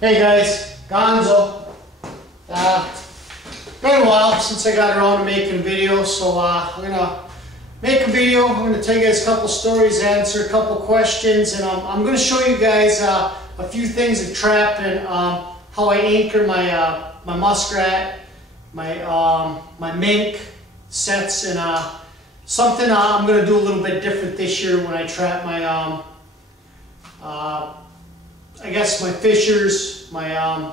Hey guys, Gonzo. Been a while since I got around to making a video, so I'm gonna make a video. I'm gonna tell you guys a couple stories, answer a couple questions, and I'm gonna show you guys a few things of trapping, how I anchor my my muskrat, my mink sets, and something I'm gonna do a little bit different this year when I trap my I guess my fishers, my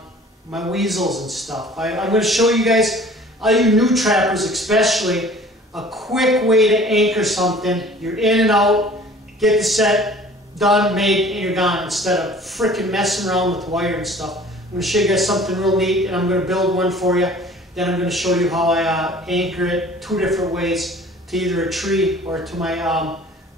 weasels and stuff. I'm going to show you guys, all you new trappers especially, a quick way to anchor something. You're in and out, get the set done, made, and you're gone, instead of freaking messing around with wire and stuff. I'm going to show you guys something real neat, and I'm going to build one for you. Then I'm going to show you how I anchor it two different ways, to either a tree or to my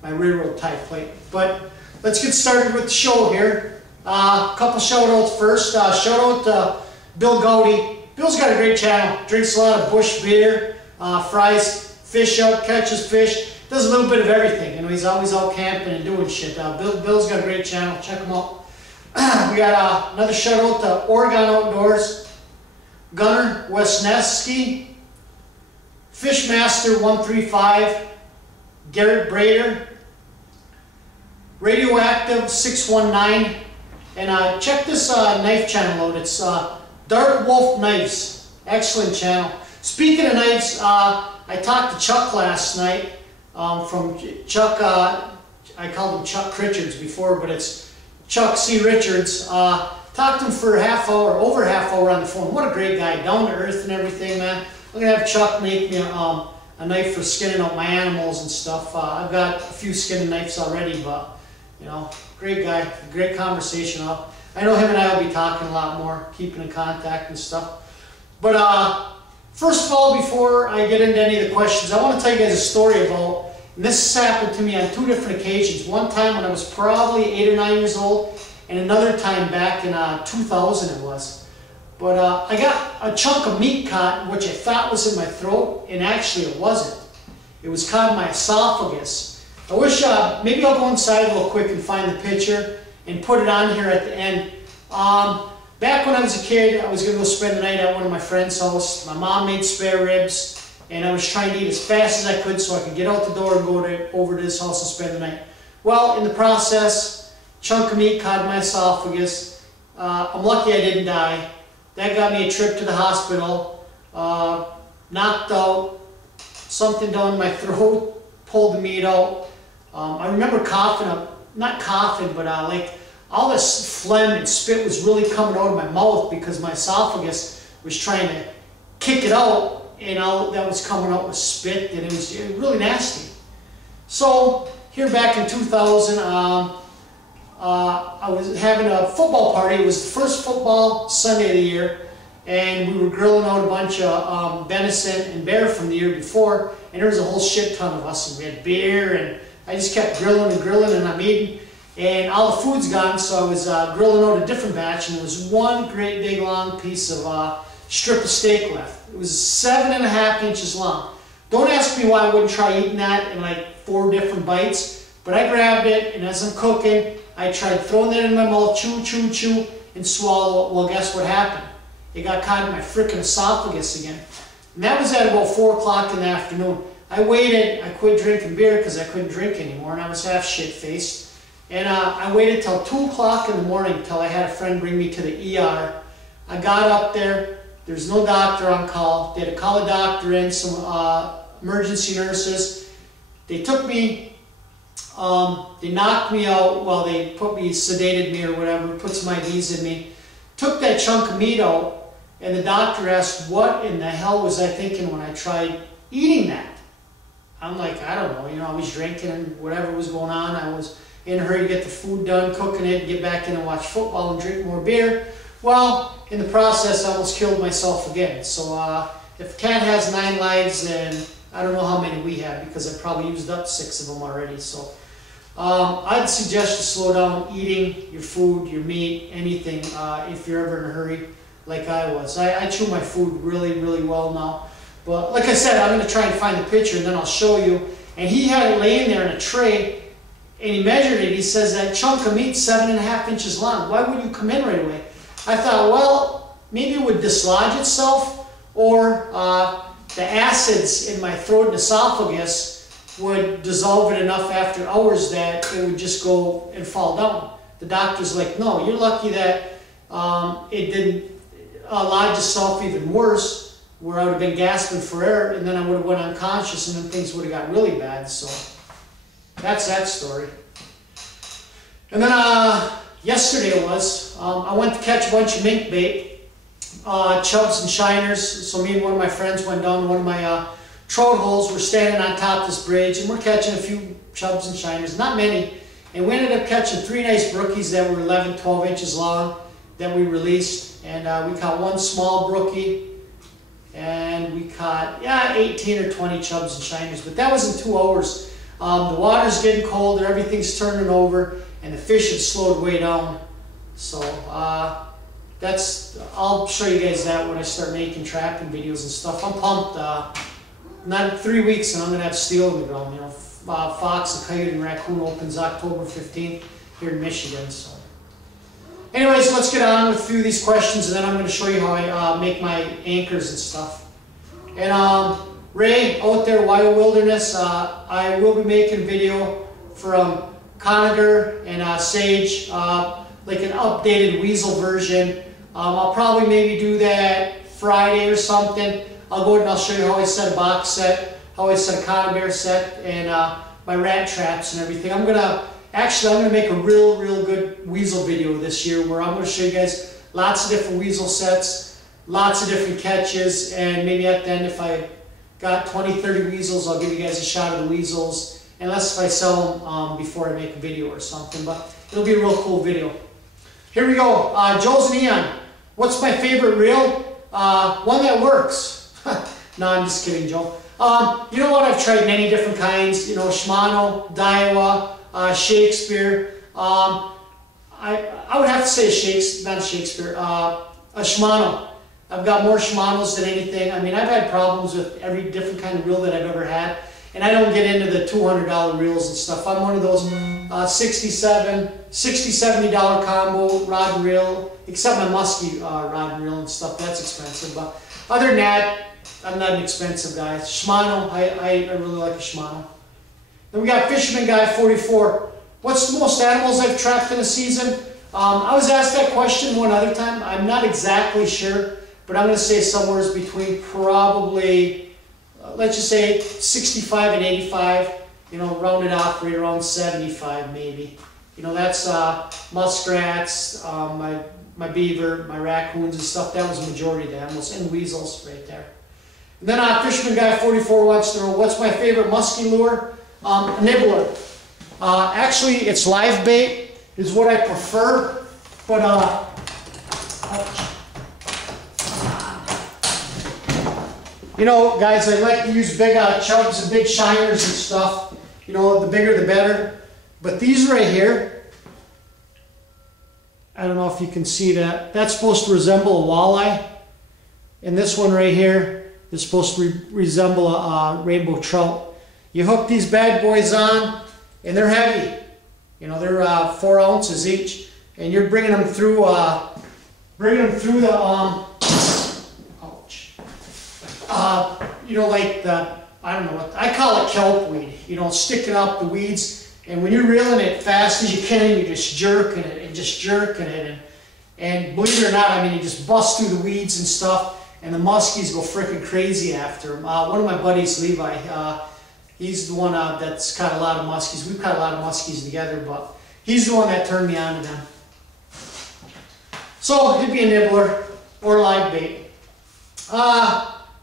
my railroad tie plate. But let's get started with the show here. A couple shout outs first. Shout out to Bill Gowdy. Bill's got a great channel. Drinks a lot of bush beer, fries fish out, catches fish, does a little bit of everything. You know, he's always out camping and doing shit. Bill's got a great channel. Check him out. We got another shout out to Oregon Outdoors, Gunnar Wesneski, Fishmaster 135, Garrett Brader, Radioactive 619. And check this knife channel out. It's Dark Wolf Knives. Excellent channel. Speaking of knives, I talked to Chuck last night from Chuck, I called him Chuck Richards before, but it's Chuck C. Richards. Talked to him for a half hour, over a half hour on the phone. What a great guy, down to earth and everything, man. I'm going to have Chuck make me a knife for skinning out my animals and stuff. I've got a few skinning knives already, but, you know, great guy, great conversation. I know him and I will be talking a lot more, keeping in contact and stuff. But first of all, before I get into any of the questions, I want to tell you guys a story about, and this has happened to me on two different occasions. One time when I was probably 8 or 9 years old, and another time back in 2000 it was. But I got a chunk of meat caught, which I thought was in my throat, and actually it wasn't. It was caught in my esophagus. I wish, maybe I'll go inside real quick and find the picture and put it on here at the end. Back when I was a kid, I was going to go spend the night at one of my friend's house. My mom made spare ribs, and I was trying to eat as fast as I could so I could get out the door and go over to his house and spend the night. Well, in the process, chunk of meat caught in my esophagus. I'm lucky I didn't die. That got me a trip to the hospital. Knocked out, something down my throat, pulled the meat out. I remember coughing up, not coughing, but like all this phlegm and spit was really coming out of my mouth because my esophagus was trying to kick it out, and all that was coming out was spit, and it was really nasty. So here back in 2000, I was having a football party. It was the first football Sunday of the year, and we were grilling out a bunch of venison and bear from the year before, and there was a whole shit ton of us, and we had beer, and I just kept grilling, and I'm eating, and all the food's gone, so I was grilling out a different batch, and there was one great big long piece of strip of steak left. It was 7.5 inches long. Don't ask me why I wouldn't try eating that in like 4 different bites, but I grabbed it, and as I'm cooking, I tried throwing that in my mouth, chew, chew, chew, and swallow it. Well, guess what happened? It got caught in my frickin' esophagus again. And that was at about 4 o'clock in the afternoon. I waited, I quit drinking beer because I couldn't drink anymore, and I was half shit-faced. And I waited till 2 o'clock in the morning till I had a friend bring me to the ER. I got up there, there's no doctor on call. They had to call a doctor in, some emergency nurses. They took me, they knocked me out, well, they sedated me or whatever, put some IVs in me, took that chunk of meat out, and the doctor asked, what in the hell was I thinking when I tried eating that? I'm like, I don't know, you know, I was drinking and whatever was going on. I was in a hurry to get the food done, cooking it, get back in and watch football and drink more beer. Well, in the process, I almost killed myself again. So if a cat has 9 lives, then I don't know how many we have, because I probably used up 6 of them already. So I'd suggest you slow down eating your food, your meat, anything, if you're ever in a hurry like I was. I chew my food really, really well now. But like I said, I'm going to try and find the picture, and then I'll show you. And he had it laying there in a tray, and he measured it. He says that chunk of meat 7.5 inches long. Why would you come in right away? I thought, well, maybe it would dislodge itself, or the acids in my throat and esophagus would dissolve it enough after hours that it would just go and fall down. The doctor's like, no, you're lucky that it didn't lodge itself even worse, where I would have been gasping for air, and then I would have went unconscious, and then things would have got really bad. So that's that story. And then yesterday it was, I went to catch a bunch of mink bait, chubs and shiners. So me and one of my friends went down to one of my trout holes. We're standing on top of this bridge, and we're catching a few chubs and shiners, not many. And we ended up catching 3 nice brookies that were 11, 12 inches long that we released. And we caught 1 small brookie, and we caught, 18 or 20 chubs and shiners. But that was in 2 hours. The water's getting colder, everything's turning over, and the fish had slowed way down. So I'll show you guys that when I start making trapping videos and stuff. I'm pumped. Not 3 weeks and I'm gonna have steel in the ground. You know, fox and coyote and raccoon opens October 15th here in Michigan. So, anyways, let's get on with a few of these questions, and then I'm going to show you how I make my anchors and stuff. And Ray out there, Wild Wilderness, I will be making a video from Conager and Sage, like an updated weasel version. I'll probably maybe do that Friday or something. I'll go ahead and I'll show you how I set a box set, how I set a conibear set, and my rat traps and everything. I'm gonna make a real good weasel video this year, where I'm gonna show you guys lots of different weasel sets, lots of different catches, and maybe at the end, if I got 20, 30 weasels, I'll give you guys a shot of the weasels, unless if I sell them before I make a video or something. But it'll be a real cool video. Here we go. Joe's Neon. What's my favorite reel? One that works. No, I'm just kidding, Joe. You know what? I've tried many different kinds. You know, Shimano, Daiwa, Shakespeare. I would have to say not a Shakespeare, a Shimano. I've got more Shimanos than anything. I mean, I've had problems with every different kind of reel that I've ever had. And I don't get into the $200 reels and stuff. I'm one of those $60, $70 combo rod and reel, except my musky rod and reel and stuff. That's expensive. But other than that, I'm not an expensive guy. Shimano, I really like a Shimano. Then we got Fisherman Guy 44. What's the most animals I've trapped in a season? I was asked that question one other time. I'm not exactly sure, but I'm going to say somewhere between probably, let's just say 65 and 85. You know, round it off right around 75 maybe. You know, that's muskrats, my beaver, my raccoons and stuff. That was the majority of the animals, and weasels right there. And then Fisherman Guy 44 wants to know, what's my favorite musky lure? A nibbler. Actually, it's live bait is what I prefer, but you know, guys, I like to use big chubs and big shiners and stuff. You know, the bigger the better. But these right here, I don't know if you can see that. That's supposed to resemble a walleye, and this one right here is supposed to resemble a rainbow trout. You hook these bad boys on, and they're heavy. You know, they're 4 ounces each, and you're bringing them through the ouch. You know, like the, I don't know what I call it, kelp weed. You know, sticking up the weeds, and when you're reeling it fast as you can, you're just jerking it and just jerking it, and believe it or not, I mean, you just bust through the weeds and stuff. And the muskies go freaking crazy after him. One of my buddies, Levi, he's the one that's caught a lot of muskies. We've caught a lot of muskies together, but he's the one that turned me on to them. So it'd be a nibbler or live bait.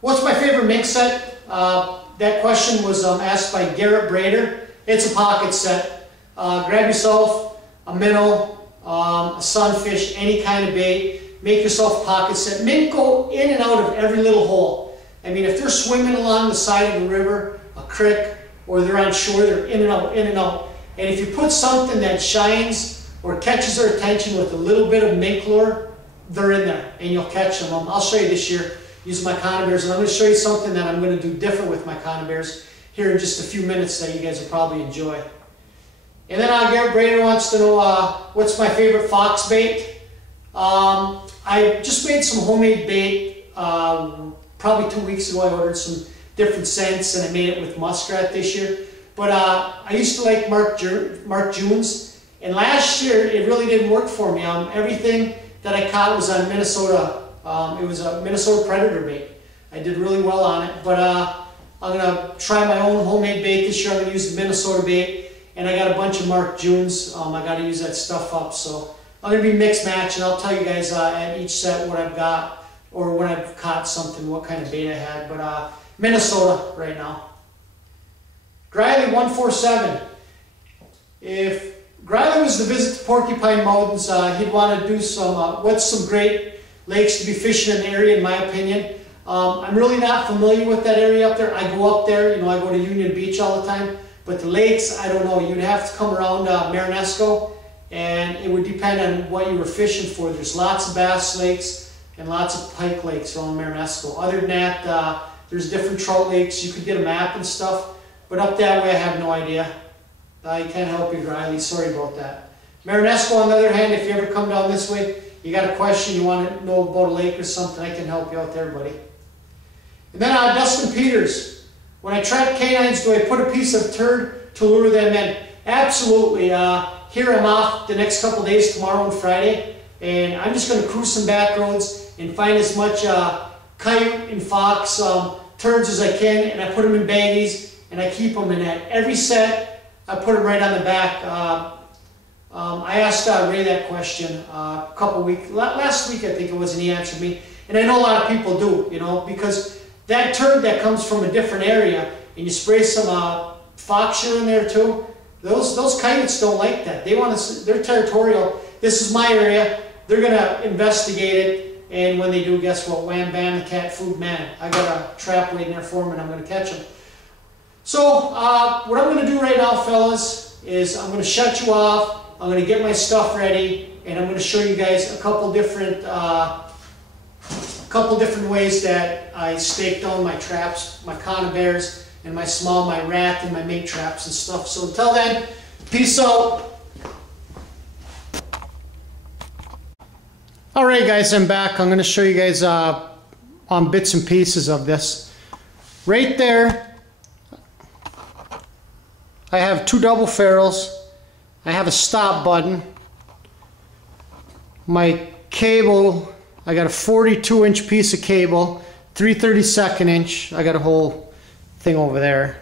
What's my favorite mink set? That question was asked by Garrett Brader. It's a pocket set. Grab yourself a minnow, a sunfish, any kind of bait. Make yourself a pocket set. Mink go in and out of every little hole. I mean, if they're swimming along the side of a river, a creek, or they're on shore, they're in and out, in and out. And if you put something that shines or catches their attention with a little bit of mink lure, they're in there, and you'll catch them. I'll show you this year using my conibears, and I'm going to show you something that I'm going to do different with my conibears here in just a few minutes that you guys will probably enjoy. And then Garrett Brader wants to know, what's my favorite fox bait? I just made some homemade bait. Probably 2 weeks ago I ordered some different scents and I made it with muskrat this year. But I used to like Mark June's, and last year it really didn't work for me. Everything that I caught was on Minnesota. It was a Minnesota Predator bait. I did really well on it, but I'm going to try my own homemade bait this year. I'm going to use the Minnesota bait, and I got a bunch of Mark June's. I got to use that stuff up, so I'm going to be mix match, and I'll tell you guys at each set what I've got, or when I've caught something, what kind of bait I had. But Minnesota right now. Griley147. If Griley was to visit the Porcupine Mountains, he'd want to do what's some great lakes to be fishing in the area, in my opinion. I'm really not familiar with that area up there. I go up there, I go to Union Beach all the time. But the lakes, I don't know. You'd have to come around Marinesco, and it would depend on what you were fishing for. There's lots of bass lakes and lots of pike lakes around Marinesco. Other than that, there's different trout lakes. You could get a map and stuff. But up that way, I have no idea. I can't help you, Riley. Sorry about that. Marinesco, on the other hand, if you ever come down this way, you got a question, you want to know about a lake or something, I can help you out there, buddy. And then Dustin Peters. When I trap canines, do I put a piece of turd to lure them in? Absolutely. Here I'm off the next couple days, tomorrow and Friday, and I'm just going to cruise some back roads and find as much coyote and fox turds as I can, and I put them in baggies, and I keep them in that. Every set, I put them right on the back. I asked Ray that question a couple weeks, last week I think it was, and he answered me. And I know a lot of people do, because that turd that comes from a different area, and you spray some fox shear in there too, those coyotes don't like that. They want to, they're territorial. This is my area. They're going to investigate it, and when they do, guess what? Wham bam, the cat food man. I got a trap waiting there for them, and I'm going to catch them. So what I'm going to do right now, fellas, is I'm going to shut you off. I'm going to get my stuff ready, and I'm going to show you guys a couple different ways that I stake down my traps, my conibears, and my rat and my mate traps and stuff. So until then, peace out. Alright guys, I'm back. I'm going to show you guys on bits and pieces of this. Right there, I have 2 double ferrules. I have a stop button. My cable, I got a 42-inch piece of cable, 3/32 inch. I got a whole thing over there.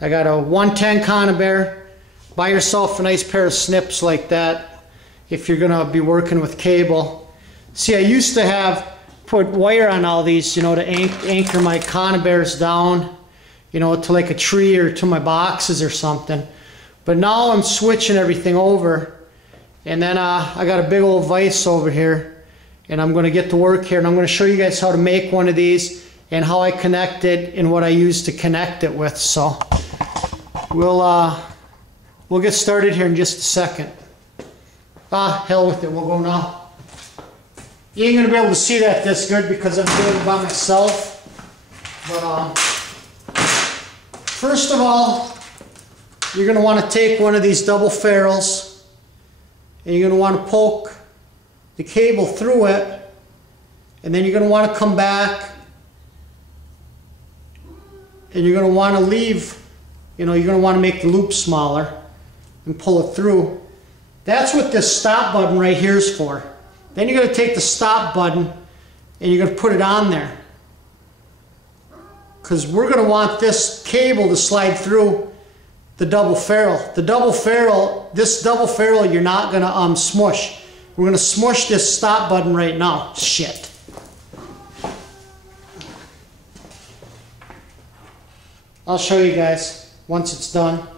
I got a 110 conibear. Buy yourself a nice pair of snips like that if you're gonna be working with cable. See, I used to put wire on all these, to anchor my conibears down, to like a tree or to my boxes or something. But now I'm switching everything over, and then I got a big old vise over here, and I'm going to get to work here, and I'm going to show you guys how to make one of these and how I connect it and what I use to connect it with. So we'll get started here in just a second. Hell with it, we'll go now. You ain't going to be able to see that this good because I'm doing it by myself. But first of all, you're going to want to take one of these double ferrules, and you're going to want to poke the cable through it, and then you're going to want to come back, and you're going to want to leave, you're going to want to make the loop smaller and pull it through. That's what this stop button right here is for. Then you're going to take the stop button and you're going to put it on there, because we're going to want this cable to slide through the double ferrule. This double ferrule you're not going to smush. We're going to smush this stop button right now. Shit. I'll show you guys once it's done.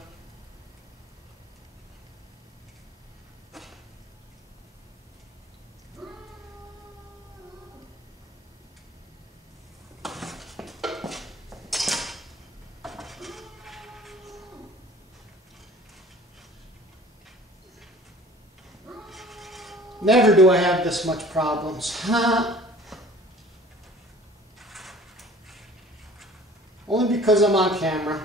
Never do I have this much problems. Only because I'm on camera.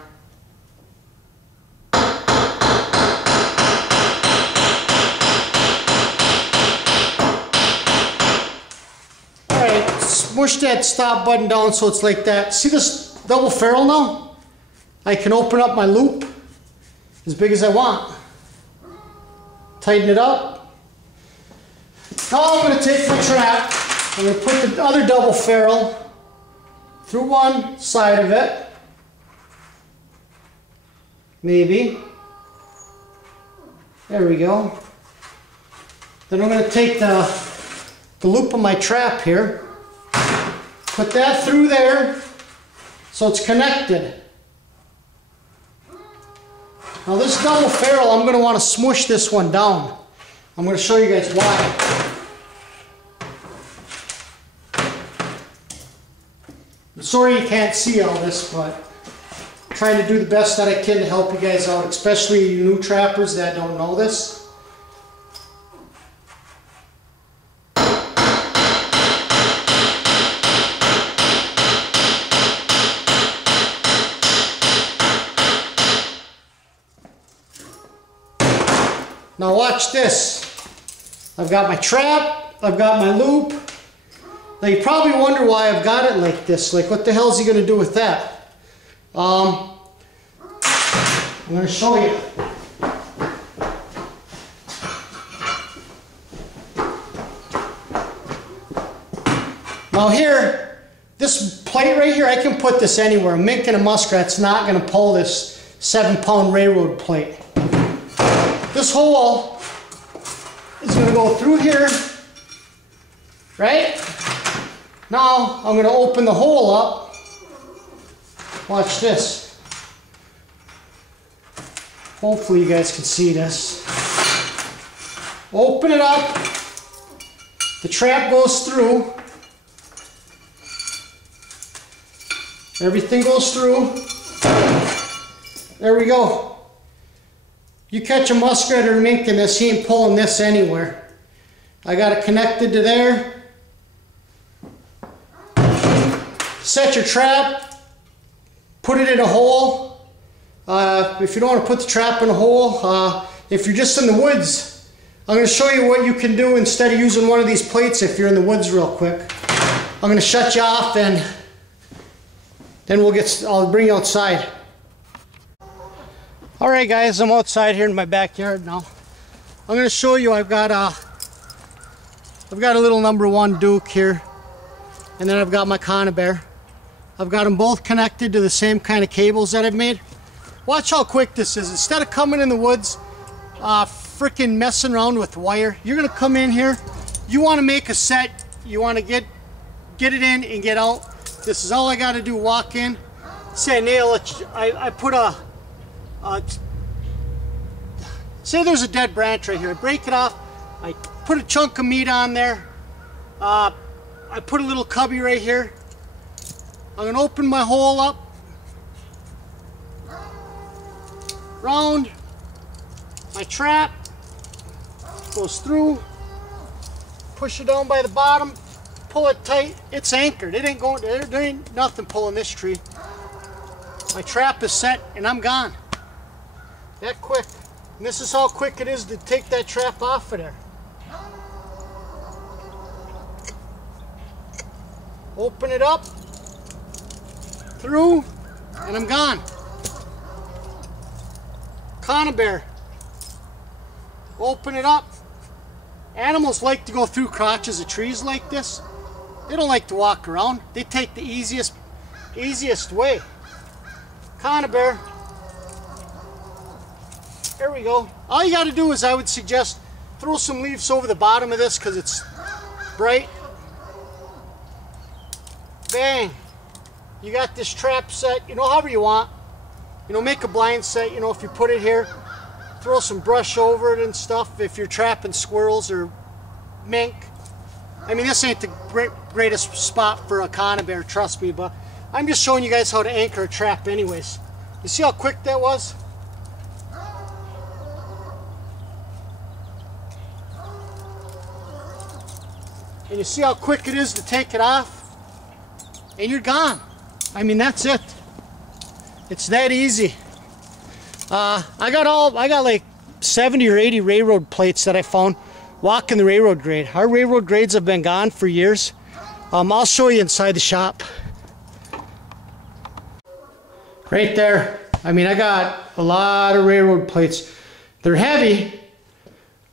smush that stop button down so it's like that. See this double ferrule now? I can open up my loop as big as I want. Tighten it up. Now I'm going to take my trap. I'm going to put the other double ferrule through one side of it. Maybe. There we go. Then I'm going to take the loop of my trap here, put that through there so it's connected. Now this double ferrule, I'm going to want to smush this one down. I'm going to show you guys why. I'm sorry you can't see all this, but I'm trying to do the best that I can to help you guys out, especially you new trappers that don't know this. Now watch this. I've got my trap, I've got my loop. Now you probably wonder why I've got it like this. Like, what the hell is he going to do with that? I'm going to show you. Now here, this plate right here, I can put this anywhere. A mink and a muskrat's not going to pull this 7-pound railroad plate. This hole is going to go through here, right? Now I'm going to open the hole up. Watch this. Hopefully you guys can see this. Open it up. The trap goes through. Everything goes through. There we go. You catch a muskrat or a mink in this, he ain't pulling this anywhere. I got it connected to there. Set your trap. Put it in a hole. If you don't want to put the trap in a hole, if you're just in the woods, I'm going to show you what you can do instead of using one of these plates if you're in the woods real quick. I'm going to shut you off and then I'll bring you outside. Alright guys, I'm outside here in my backyard now. I'm going to show you I've got a little #1 Duke here, and then I've got my Conibear. I've got them both connected to the same kind of cables that I've made. Watch how quick this is. Instead of coming in the woods freaking messing around with wire, you're going to come in here. You want to make a set. You want to get it in and get out. This is all I got to do. Walk in. Say I nail it. I put a say there's a dead branch right here. I break it off. I put a chunk of meat on there. I put a little cubby right here. I'm going to open my hole up. Round. My trap goes through. Push it down by the bottom. Pull it tight. It's anchored. It ain't going. There ain't nothing pulling this tree. My trap is set and I'm gone. That quick. And this is how quick it is to take that trap off of there. Open it up, through, and I'm gone. Conibear. Open it up. Animals like to go through crotches of trees like this. They don't like to walk around. They take the easiest way. Conibear. There we go. All you got to do is, I would suggest, throw some leaves over the bottom of this because it's bright. Bang. You got this trap set, however you want. Make a blind set, if you put it here. Throw some brush over it and stuff if you're trapping squirrels or mink. I mean, this ain't the greatest spot for a Conibear, trust me, but I'm just showing you guys how to anchor a trap anyways. You see how quick that was? And you see how quick it is to take it off? And you're gone. I mean, that's it. It's that easy. I got like 70 or 80 railroad plates that I found walking the railroad grade. Our railroad grades have been gone for years. I'll show you inside the shop. Right there. I mean, I got a lot of railroad plates. They're heavy,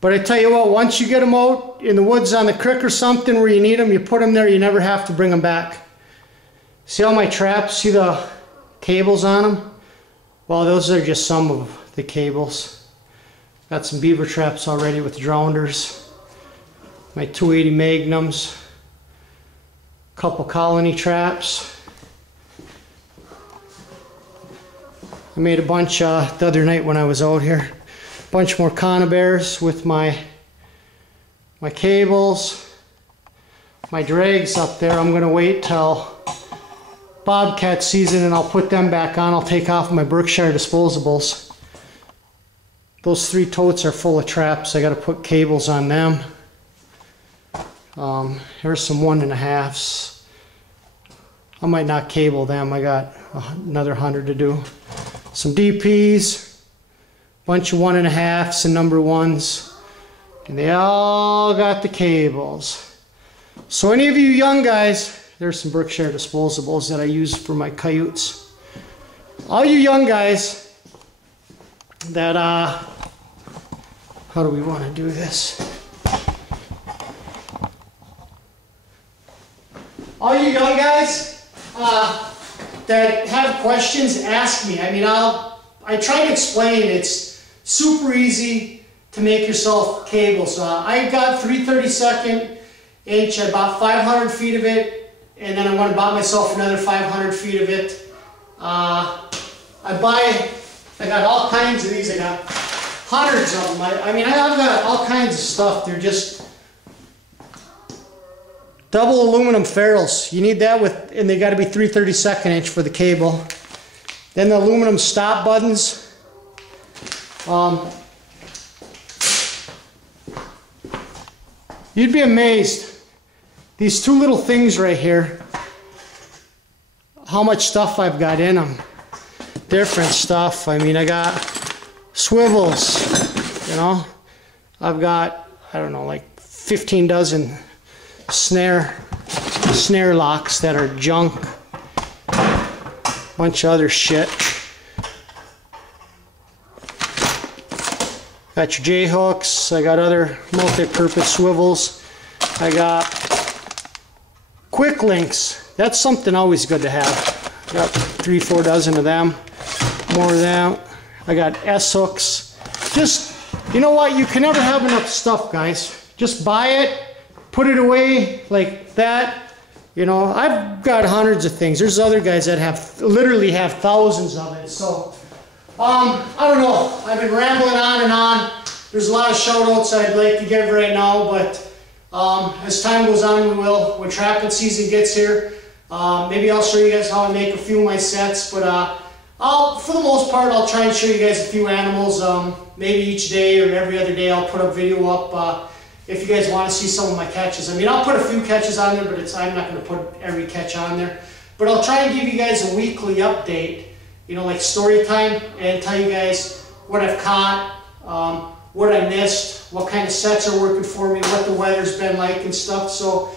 but I tell you what, once you get them out in the woods on the creek or something where you need them, you put them there, you never have to bring them back. See all my traps? See the cables on them? Well, those are just some of the cables. Got some beaver traps already with drowners. My 280 magnums. Couple colony traps. I made a bunch the other night when I was out here. Bunch more conibears with my cables. My drags up there, I'm gonna wait till bobcat season and I'll put them back on. I'll take off my Berkshire disposables. Those 3 totes are full of traps. I gotta put cables on them. Here's some 1.5s. I might not cable them. I got another 100 to do. Some DPs, bunch of 1.5s and number 1s, and they all got the cables. So any of you young guys, there's some Berkshire disposables that I use for my coyotes. All you young guys that, how do we want to do this? All you young guys that have questions, ask me. I mean, I try to explain. It's super easy to make yourself cables. I got 3/32 inch. I bought 500 feet of it. And then I went and bought myself another 500 feet of it. I got all kinds of these. I got hundreds of them. I mean, I've got all kinds of stuff. They're just double aluminum ferrules. You need that with, and they got to be 3/32 inch for the cable. Then the aluminum stop buttons. You'd be amazed. These 2 little things right here, how much stuff I've got in them. Different stuff. I mean, I got swivels, you know. I've got, I don't know, like 15 dozen snare locks that are junk. Bunch of other shit. Got your J-hooks. I got other multi-purpose swivels. I got quick links. That's something always good to have. Got 3-4 dozen of them. More of them. I got S-hooks. Just, you know what? You can never have enough stuff, guys. Just buy it, put it away like that. You know, I've got hundreds of things. There's other guys that have literally have thousands of it. So, I don't know. I've been rambling on and on. There's a lot of shout outs I'd like to give right now, but as time goes on, we will. When trapping season gets here, maybe I'll show you guys how I make a few of my sets, but for the most part, I'll try and show you guys a few animals. Maybe each day or every other day I'll put a video up if you guys want to see some of my catches. I mean, I'll put a few catches on there, but I'm not going to put every catch on there. But I'll try and give you guys a weekly update, you know, like story time, and tell you guys what I've caught, what I missed, what kind of sets are working for me, what the weather's been like and stuff. So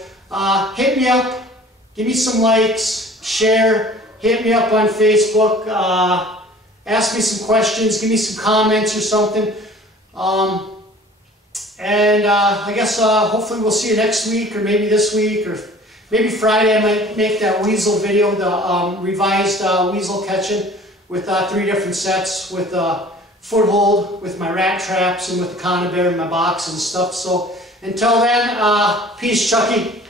hit me up, give me some likes, share, hit me up on Facebook, ask me some questions, give me some comments or something. And I guess hopefully we'll see you next week, or maybe this week, or maybe Friday. I might make that weasel video, the revised weasel catching with 3 different sets, with foothold, with my rat traps, and with the conibear in my box and stuff. So until then, peace, Chucky.